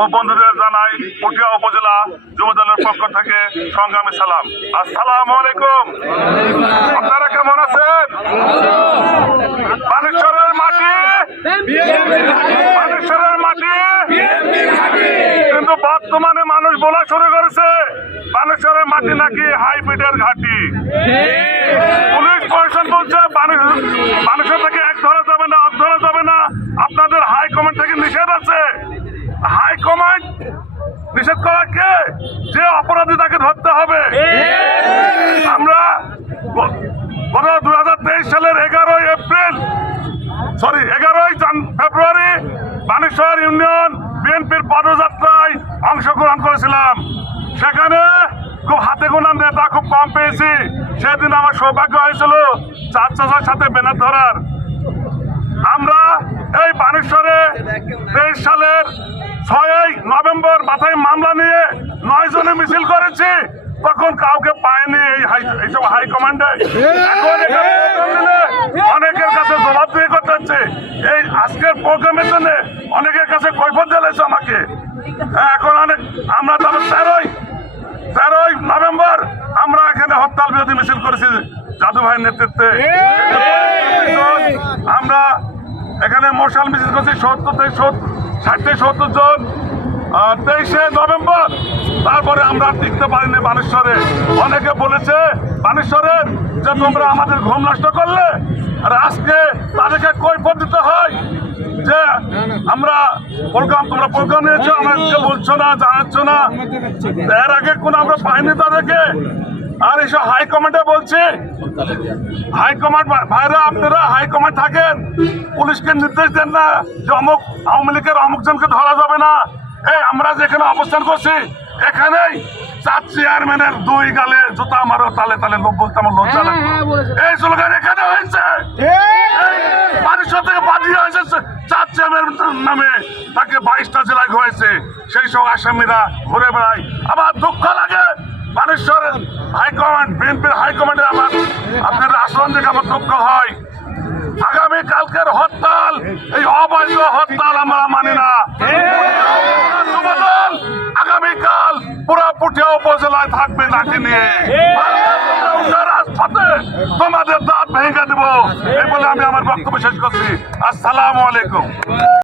ও বন্ধুদের জানাই পটিয়া উপজেলা যুব দলের পক্ষ থেকে সংগ্রামী সালাম। আসসালামু আলাইকুম। আপনারা কেমন আছেন? বানেশ্বরের মাটি। বানেশ্বরের মাটি। কিন্তু বর্তমানে মানুষ বলা শুরু করেছে বানেশ্বরের মাটি নাকি হাইব্রিডের ঘাটি। পুলিশ প্রশাসন বলছে মানুষের থেকে এক ধরা যাবে না অফ ধরা যাবে না আপনাদের হাইকমান্ড থেকে নিষেধ আছে হাইকমান্ড নিষেধ করা কে যে অপরাধী তাকে ধরতে হবে। আমরা গত দুই হাজার তেইশ সালের এগারোই এপ্রিল সরি এগারোই ফেব্রুয়ারি বানেশ্বর ইউনিয়ন বিএনপির পদযাত্রায় অংশগ্রহণ করেছিলাম। সেখানে খুব হাতে গোনা নেতা খুব কম পেয়েছি। সেদিন আমার সৌভাগ্য হয়েছিল চার চাচার সাথে ব্যানার ধরার। আমরা এই বানেশ্বরে তেইশ সালের ছয়ই নভেম্বর মাথায় মামলা নিয়ে নয় জনে মিছিল করেছি তখন কাউকে পায়নি এই এইসব হাইকমান্ডে দিলে অনেকের কাছে জবাব দিয়ে করতে হচ্ছে। এই আজকের প্রোগ্রামের জন্য অনেকের কাছে কৈফত জ্বালাইছে আমাকে। হ্যাঁ, এখন অনেক আমরা তবে তেরোই তেরোই নভেম্বর আমরা এখানে হরতাল বিরোধী মিছিল করেছি জাদু ভাইয়ের নেতৃত্বে। আমরা এখানে মশাল মিছিল করছি সত্তর থেকে সত্তর ষাট থেকে সত্তর জন। তেইশে নভেম্বর। তারপরে আমরা টিকতে পারিনি বানেশ্বরে। অনেকে বলেছে বানেশ্বরের যে তোমরা আমাদের ঘুম নষ্ট করলে, আর আজকে তাদেরকে কৈফত দিতে হয় যে আমরা প্রোগ্রাম, তোমরা প্রোগ্রাম নিয়েছো আমাদেরকে বলছো না, জানাচ্ছ না। এর আগে কোন আমরা পাইনি তাদেরকে। আর এসব হাইকমান্ডে বলছি হাইকমান্ড ভাইরা, আপনারা হাইকমান্ড থাকেন। পুলিশকে নির্দেশ দেন না যে অমুক, আওয়ামী লীগের অমুক জনকে ধরা যাবে না। এই আমরা যেখানে অবস্থান করছি এখানেই চার চেয়ারম্যানের দুই গালে জুতা মারো তালে তালে লোক বলতে আমার লজ্জা লাগতো এই স্লোগান এখানে হয়েছে। মানুষের থেকে বাদিয়ে হয়েছে চার চেয়ারম্যান নামে তাকে বাইশটা জেলায় হয়েছে সেই সব আসামিরা ঘুরে বেড়ায়। আমার দুঃখ লাগে বানেশ্বর হাইকমান্ড বিএনপির হাইকমান্ডে আমার আপনাদের আচরণ দেখে আমার দুঃখ হয়। আগামী কালকের হরতাল এই অবৈধ হরতাল আমরা মানি না। উপজেলায় থাকবে নাকি নিয়ে? রাজপথে তোমাদের দাঁত ভেঙে দেবো। এই বলে আমি আমার বক্তব্য শেষ করছি। আসসালামু আলাইকুম।